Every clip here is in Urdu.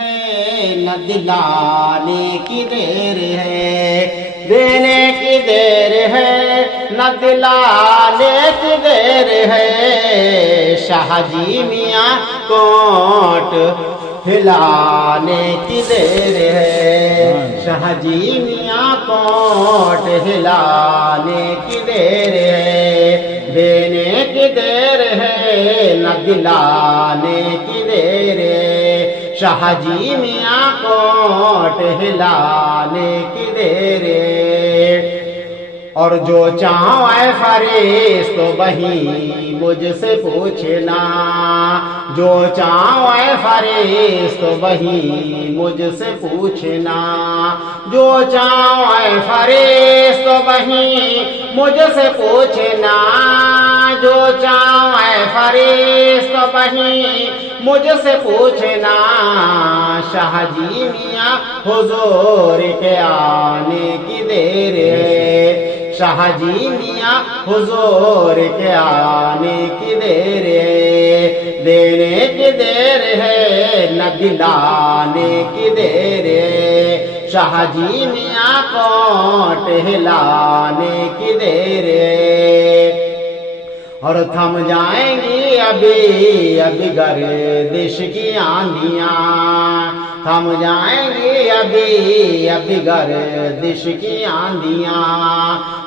ہے نہ دلانے کی دیر ہے، دینے کی دیر ہے نہ دلانے کی دیر ہے، شاہ جی میاں کوٹ ہلانے کی دیر ہے، شاہ جی میاں کوٹ ہلانے کی دیر ہے، دینے کی دیر ہے نہ دلانے کی دیر ہے، شاہ جی میاں کوٹ ہلانے کی دیر ہے۔ اور جو چاہو اے فرشت وہی مجھ سے پوچھنا، جو چاہو اے فرشت وہی مجھ سے پوچھنا، جو چاہو اے فرشت وہی مجھ سے پوچھنا، جو چاہو اے فرشت وہی مجھ سے پوچھنا، شاہ جی میاں حضور کے آنے کی دیر ہے، شاہ جی میاں حضور کے آنے کی دیر ہے، دینے کی دیر ہے نہ دلانے کی دیر ہے، شاہ جی میاں کوٹ ہلانے کی دیر ہے۔ اور تھم جائیں گی ابھی گردش کی آندیاں، تھم جائیں گی ابھی گردش کی آندیاں،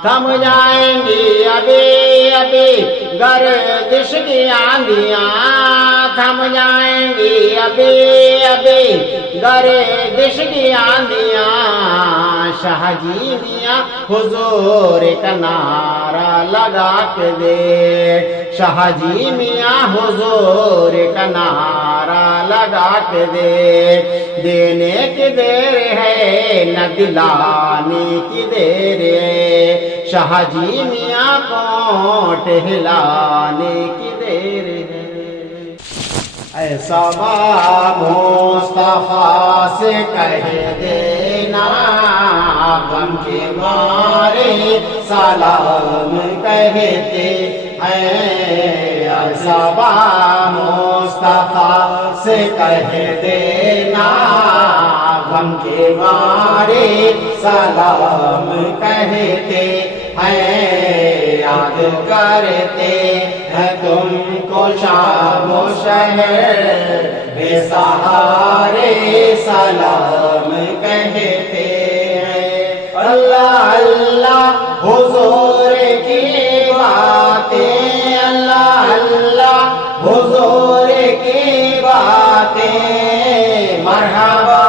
تھم جائیں گی ابھی گردش کی آندیاں، تھم جائیں گی ابھی گردش کی آندیاں، شاہ جی میاں حضور کا نعرہ لگا کے دے، شاہ جی میاں حضور کا نعرہ لگا کے دے، دینے کی دیر ہے نہ دلانے کی دیر ہے، شاہ جی میاں کوٹ ہلانے کی دیر ہے۔ ایسا مصطفیٰ سے کہہ دینا، غم کے مارے سلام کہتے ہیں، ایسا مصطفیٰ سے کہہ دینا، غم کے مارے سلام کہتے ہیں، یاد کرتے ہیں تم کو شام و شہر، بے سہارے سلام کہتے ہیں، اللہ اللہ حضور کی باتیں، اللہ اللہ حضور کی باتیں، مرحبا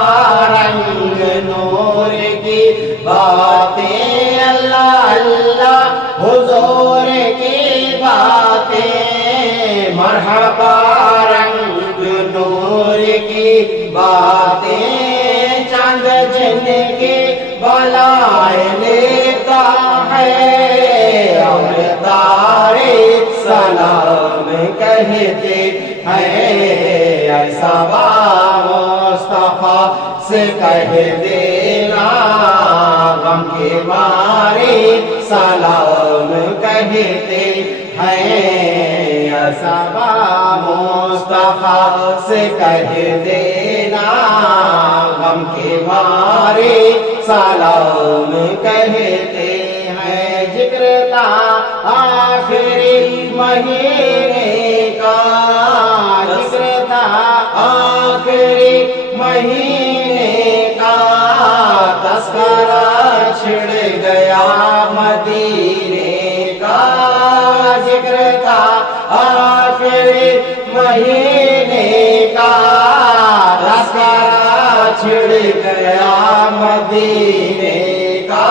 رنگ نور کی باتیں، اللہ اللہ حضور کی باتیں، مرحبا رنگ نور کی باتیں، چاند جن کی بلائے لیتا ہے، اور تارے سلام کہتے ہیں، ایسا مصطفیٰ سے کہہ دینا، غم کے مارے سلام کہتے ہیں، ایسا مصطفیٰ سے کہہ دینا، غم کے مارے سلام کہتے ہیں، ذکر تھا آخری مہینے کا، ذکر تھا آخری مہینے کا، تذکرہ چھڑ گیا مدینے کا، ذکر تھا آخری مہینے کا، تذکرہ چھڑ گیا مدینے کا،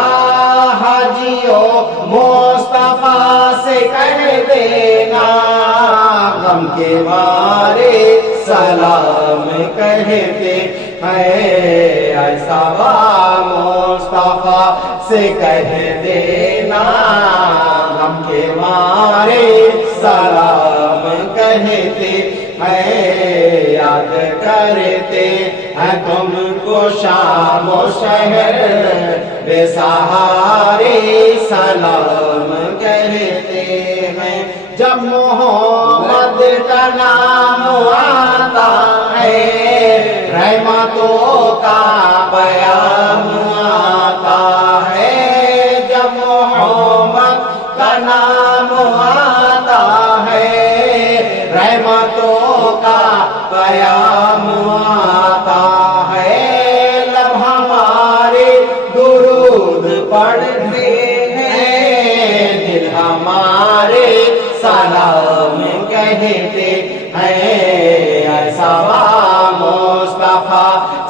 حاجیو مصطفیٰ سے کہہ دینا، غم کے مارے سلام کہتے ہیں، ایسا مصطفیٰ سے کہہ دینا، غم کے مارے سلام کہتے ہیں، یاد کرتے ہیں تم کو شام و شہر، بے سہارے سلام کہتے ہیں، جب محمد کا نام آتا ہے، رحمت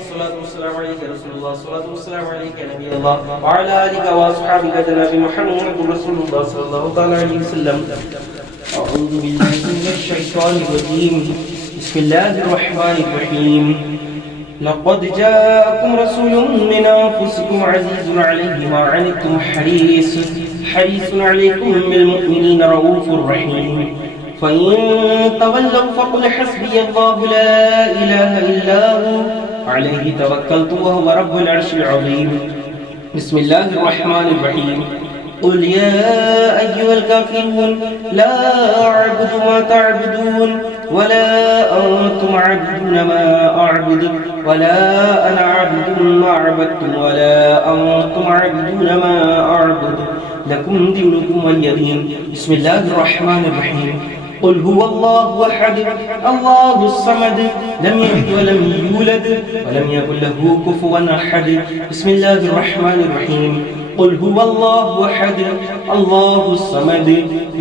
الصلاة والسلام عليك يا رسول الله، الصلاة والسلام عليك يا نبي الله، وعلى آلك وأصحابك جناب محمد رسول الله صلى الله تعالى عليه وسلم. أعوذ بالله من الشيطان الرجيم، بسم الله الرحمن الرحيم. لقد جاءكم رسول من أنفسكم عزيز عليه ما عنتم حريص عليكم بالمؤمنين رؤوف رحيم. فإن تولوا فقل حسبي الله لا إله إلا هو عليه توكلت وهو رب العرش العظيم. بسم الله الرحمن الرحيم. قل يا أيها الكافرون لا أعبد ما تعبدون ولا أنتم عابدون ما أعبد ولا أنا عابد ما عبدتم ولا أنتم عابدون ما أعبد لكم دينكم ولي دين. بسم الله الرحمن الرحيم. قل هو الله أحد الله الصمد لم يلد ولم يولد ولم يكن له كفوا أحد. بسم الله الرحمن الرحيم. قل هو الله أحد الله الصمد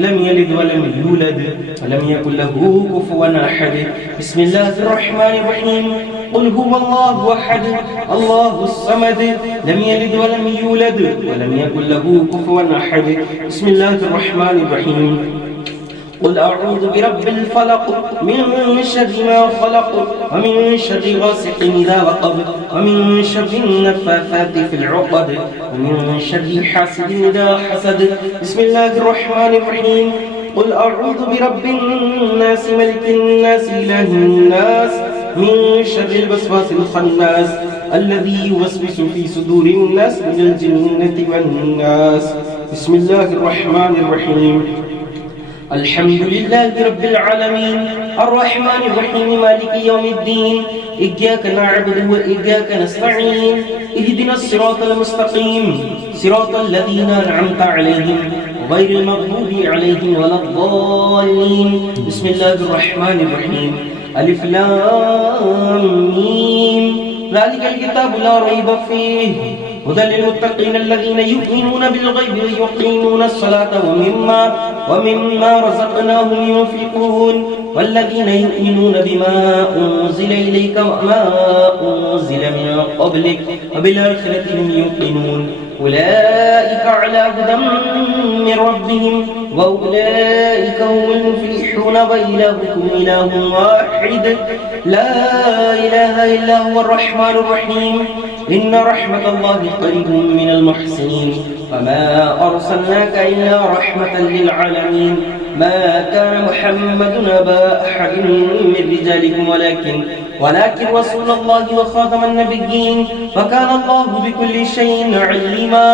لم يلد ولم يولد ولم يكن له كفوا أحد. بسم الله الرحمن الرحيم. قل هو الله أحد الله الصمد لم يلد ولم يولد ولم يكن له كفوا أحد. بسم الله الرحمن الرحيم. قل أعوذ برب الفلق من شر ما خلق ومن شر غاسق إذا وقب ومن شر النفاثات في العقد ومن شر حاسد إذا حسد. بسم الله الرحمن الرحيم. قل أعوذ برب الناس ملك الناس إله الناس من شر الوسواس الخناس الذي يوسوس في صدور الناس من الجنة والناس. بسم الله الرحمن الرحيم. الحمد لله رب العالمين الرحمن الرحيم مالك يوم الدين إياك نعبد وإياك نستعين اهدنا الصراط المستقيم صراط الذين أنعمت عليهم غير المغضوب عليهم ولا الضالين. بسم الله الرحمن الرحيم. ألف لام ميم ذلك الكتاب لا ريب فيه هدى للمتقين الذين يؤمنون بالغيب ويقيمون الصلاة ومما رزقناهم ينفقون والذين يؤمنون بما أنزل إليك وما أنزل من قبلك وبالآخرة هم يوقنون أولئك على هدى من ربهم وأولئك هم المفلحون. وإلهكم إله واحد لا إله إلا هو الرحمن الرحيم. إن رحمة الله قريب من المحسنين. وما أرسلناك إلا رحمة للعالمين. ما كان محمد أبا أحد من رجالكم ولكن رسول الله وخاتم النبيين وكان الله بكل شيء عليما.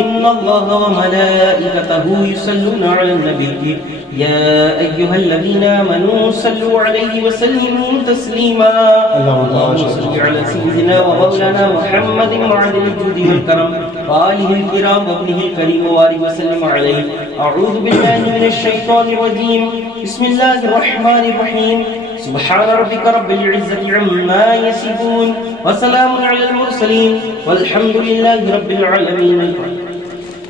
إن الله وملائكته يصلون على النبي يا أيها الذين آمنوا صلوا عليه وسلموا تسليما. اللهم صل على سيدنا ومولانا محمد معدن الجود والكرم وآله الكرام وابنه الكريم وآله وسلم عليه. أعوذ بالله من الشيطان الرجيم. بسم الله الرحمن الرحيم. سبحان ربك رب العزة عما يصفون وسلام على المرسلين والحمد لله رب العالمين.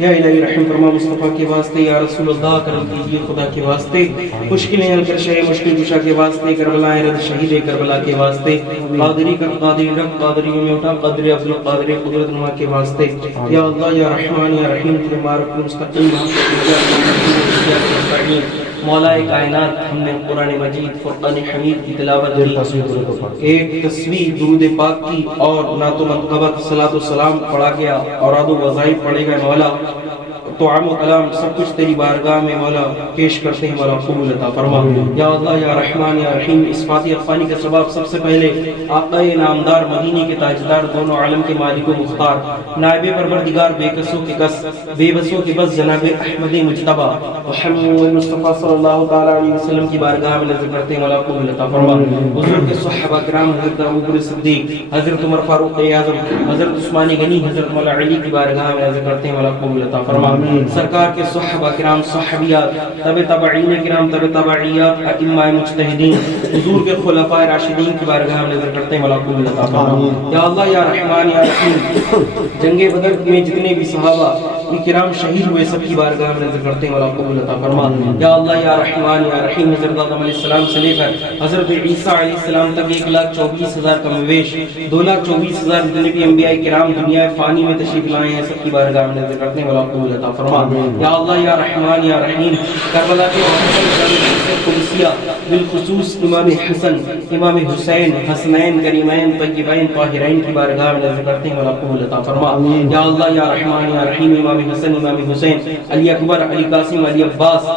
یا الہی رحم فرما مصطفیٰ کے واسطے، یا رسول اللہ کرم کیجیے خدا کے واسطے، مشکلیں حل کر شہ مشکل کشا کے واسطے، کربلا رد شہید کربلا کے واسطے، قادری کر قادری رب قادری میں اٹھا قادر افضل قادر قدرت نما کے واسطے. یا اللہ یا رحمان یا رحیم تیرے مارک مستقیم مولا کائنات، ہم نے قرآن مجید فرقان حمید کی تلاوت کی، ایک تصویر درود پاک کی اور نعت و منقبت صلاۃ و سلام پڑھا گیا، اوراد و وظائف پڑھے گئے. مولا توعم و کلام سب کچھ تیری بارگاہ میں مولا پیش کرتے ہیں، مولا قبول عطا فرما. یا اللہ یا رحمان یا رحیم، اس فاتحہ خوانی کا ثواب سب سے پہلے آقا نامدار مدینے کے تاجدار دونوں عالم کے مالک و مختار نائب پروردگار بے کسوں کے کس بے بسوں کے بس جناب احمد مجتبی محمد مصطفیٰ صلی اللہ تعالی علیہ وسلم کی بارگاہ میں نظر کرتے ہیں، مولا قبول عطا فرما. حضور کے صحابہ کرام حضرت ابوبکر صدیق، حضرت عمر فاروق اعظم، حضرت عثمان غنی، حضرت مولا علی کی بارگاہ میں نظر کرتے ہیں، مولا قبول عطا فرما. سرکار کے صحابہ کرام صحابیات تبع تابعین کرام تبع تابعیات ائمہ مجتہدین حضور کے خلفاء راشدین کی بارگاہ میں نظر کرتے ہیں مولا قبول عطا فرما یا اللہ یا رحمان یا رحیم جنگ بدر میں جتنے بھی صحابہ کرام شہید ہوئے سب کی بارگاہ میں نظر کرتے ہیں مولا قبول عطا فرما یا اللہ یا رحمان یا رحیم حضرت آدم علیہ السلام سے لے کر حضرت عیسیٰ علیہ السلام تک 1,24,000 کم ویش 2,24,000 جتنے بھی انبیاء کرام دنیا فانی میں تشریف لائے ہیں سب کی بارگاہ میں نظر کرتے ہیں مولا قبول عطا فرما یا اللہ یا رحمان یا رحیم کربلا کے قدسیہ بالخصوص امام حسن امام حسین حسنین کریمین طیبین طاہرین کی بارگاہ میں نظر کرتے ہیں مولا قبول عطا فرما یا اللہ یا رحمان یا رحیم امام حسن امام حسین علی اکبر علی قاسم علی عباس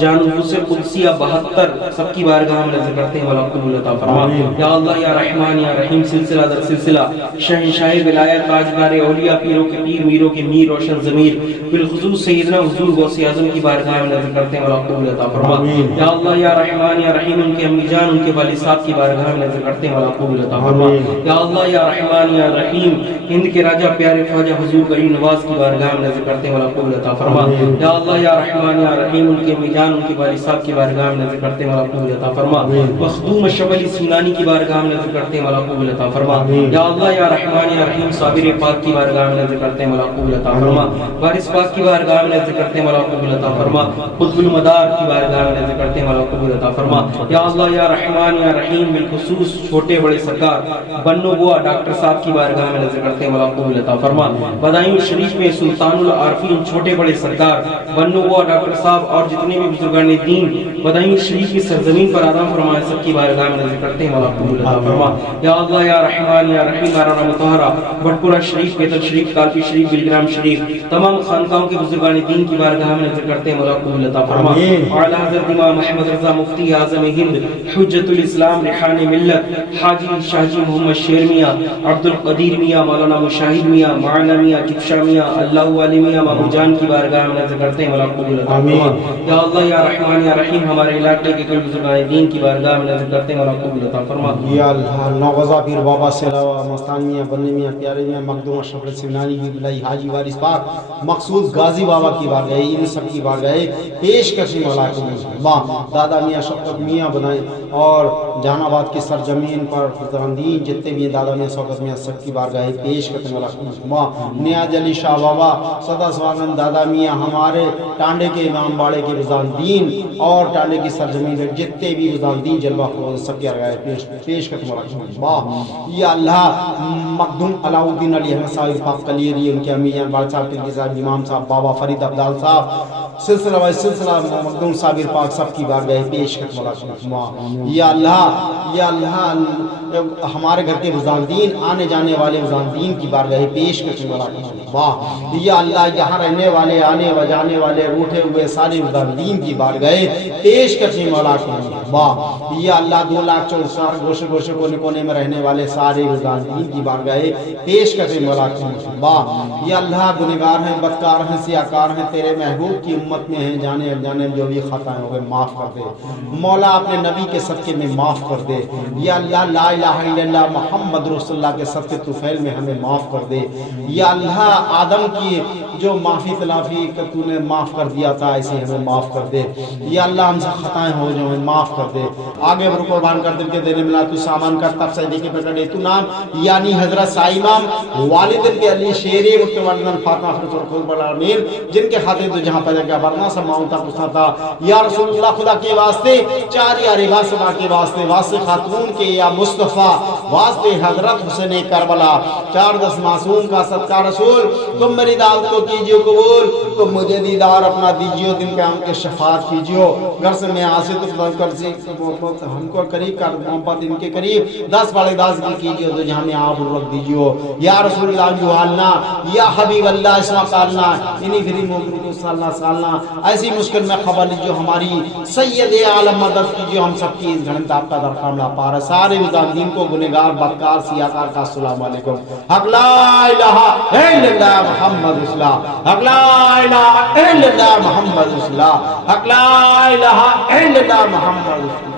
جانب قدسیہ 72 سب کی بارگاہ میں نظر کرتے ہیں مولا قبول عطا فرما یا اللہ یا رحمان یا رحیم سلسلہ در سلسلہ شہنشاہ ولایت تاجدار اولیاء پیروں کے پیر میروں کے میر روشن ضمیر بالخصوص سیدنا حضور غوث اعظم کی بارگاہ میں نظر کرتے ہیں مولا قبول عطا فرما یا اللہ یا رحمان یا رحیم ان کے امی جان ان کے والد صاحب کی بارگاہ میں نظر کرتے ہیں مولا قبول عطا فرما یا اللہ یا رحمان یا رحیم ہند کے راجہ پیارے خواجہ حضور کریم نواز کی بارگاہ میں نظر کرتے ہیں مولا قبول عطا فرما یا اللہ یا رحمان یا رحیم ان کے امی جان ان کے والد صاحب کی بارگاہ میں نظر کرتے ہیں مولا قبول عطا فرما مخدوم شبلی سینانی کی بارگاہ میں نظر کرتے ہیں مولا قبول عطا فرما یا اللہ یا رحمان یا رحیم صابر پاک کی بارگاہ میں نظر کرتے ہیں مولا قبول عطا فرما وارث پاک کی بارگاہ میں نظر کرتے ہیں مولا قبول عطا فرما قطب المدار کی بارگاہ میں نظر کرتے ہیں مولا قبول عطا فرما یا اللہ یا رحمان یا رحیم بالخصوص چھوٹے بڑے سرکار بنو بوا ڈاکٹر صاحب کی بارگاہ میں نظر کرتے ہیں مولا قبول عطا فرما بدائن شریف میں سلطان العارفین چھوٹے بڑے سرکار بنو بوا ڈاکٹر صاحب اور جتنے بھی بزرگان دین بدائن شریف کی سرزمین پر آرام فرمائے سب کی بارگاہ میں نظر کرتے ہیں مولا قبول عطا فرما یا اللہ یا رحمان یا رحیم مارانا مطہرہ بھٹپورہ شریف بیتل شریف کالپی شریف بلگرام شریف تمام خانقاہوں کے بزرگان دین کی بارگاہ میں نظر کرتے ہیں مولا قبول عطا فرما اعلی حضرت امام محمد رضا مفتی اعظم ہند حجت الاسلام ریحان ملت حاجی شاہجی محمد شیر میاں عبد القدیر میاں مولانا مشاہد میاں معانا میاں کفشا میاں اللہ علی میاں مامو جان کی بارگاہ میں نظر کرتے ہیں مولا قبول عطا فرما یا اللہ یا رحمان یا رحیم ہمارے علاقے کے کئی بزرگان دین کی بارگاہ میں نظر کرتے ہیں مولا قبول عطا فرما یا اللہ نوغزہ پیر بابا سے علاوہ مستان میاں بنی میاں پیارے میاں مقدوم اشرف سمنانی کی بلائی حاجی وارث پاک مقصود غازی بابا کی بارگاہ ان سب کی بارگاہ پیش کرنے والا اللہ دادا میاں شفقت میاں بنائے اور جہان آباد کی سرزمین پر فرزندین جتنے بھی دادا میاں شفقت میاں سب کی بارگاہ پیش کرنے والا اللہ نیاز علی شاہ بابا صدا سوانند دادا میاں ہمارے ٹانڈے کے امام باڑے کے بزاندین اور ٹانڈے کی سرزمین پر جتنے بھی بزاندین جلوہ خروج سب کی بارگاہ پیش کرنے والا اللہ یا اللہ مقدوم علاؤ الدین علی احمد صاحب پاک کلیری ان کے امی جان بال صاحب کے صاحب امام صاحب بابا فرید عبدال صاحب سلسلہ بائی سلسلہ مقدوم صابر پاک سب کی بارگاہ پیش کرنے والا یا اللہ ہمارے گھر کے بزاندین آنے جانے والے بزاندین کی بارگاہ پیش کرنے والا یا اللہ یہاں رہنے والے آنے و جانے والے روٹے ہوئے سارے بزاندین کی بارگاہ پیش کرنے والا یا اللہ 2,04,000 گوشے گوشے کونے کونے میں رہنے والے سارے بزاندین کی بارگاہ پیش کرنے والا یا اللہ گنہگار ہیں بدکار ہیں سیاکار ہیں تیرے محبوب کی امت میں ہیں جانے اجانے جو بھی خطائیں ہوئے معاف کر دے مولا اپنے نبی کے صدقے میں معاف کر دے یا اللہ لا الہ الا اللہ محمد رسول اللہ کے صدقے طفیل میں ہمیں معاف کر دے یا اللہ آدم کی جو معافی تلافی تو نے معاف کر دیا تھا ایسے ہمیں معاف کر دے یا اللہ ہم سے خطائیں ہو جو ہمیں معاف کر دے آگے بر قربان کر دل کے دینے ملا تو سامان کر تب سے دیکھے پکڑ دے تو نام یعنی حضرت سائمام والد کے علی شیری مکتوالدن فاطمہ فرس اور خود بڑا امیر جن کے خاطر تو جہاں پیدا کیا برنا سا ماؤں تک پوچھنا تھا یا رسول اللہ خدا کے واسطے چار یا ربا سبا کے واسطے خاتون کے یا مصطفیٰ واسطے حضرت حسین کربلا 4-10 معصوم کا صدقہ رسول تم میری دعوت کو کیجئے قبول تم مجھے دیدار اپنا دیجئے دن قیام کے شفاعت کیجئے گھر سے میں آسے تو خدا کر سے ہم کو قریب کر محبت ان کے قریب 10 کی کیجئے تو جہاں میں آپ رکھ دیجئے یا رسول اللہ جو حالنا یا حبیب اللہ اسمہ قالنا انہی فری مومن کو سالنا ایسی مشکل میں خبر لیجئے ہماری سید عالم مدد کیجئے ہم سب کی اس گھنٹہ آپ کا درخواہ لا پا رہا سارے مزاندین کو گنہگار بدکار سیاکار کا السلام علیکم حق لا الہ الا اللہ محمد رسول اللہ حق لا الہ الا اللہ محمد رسول اللہ حق لا الہ الا اللہ محمد رسول اللہ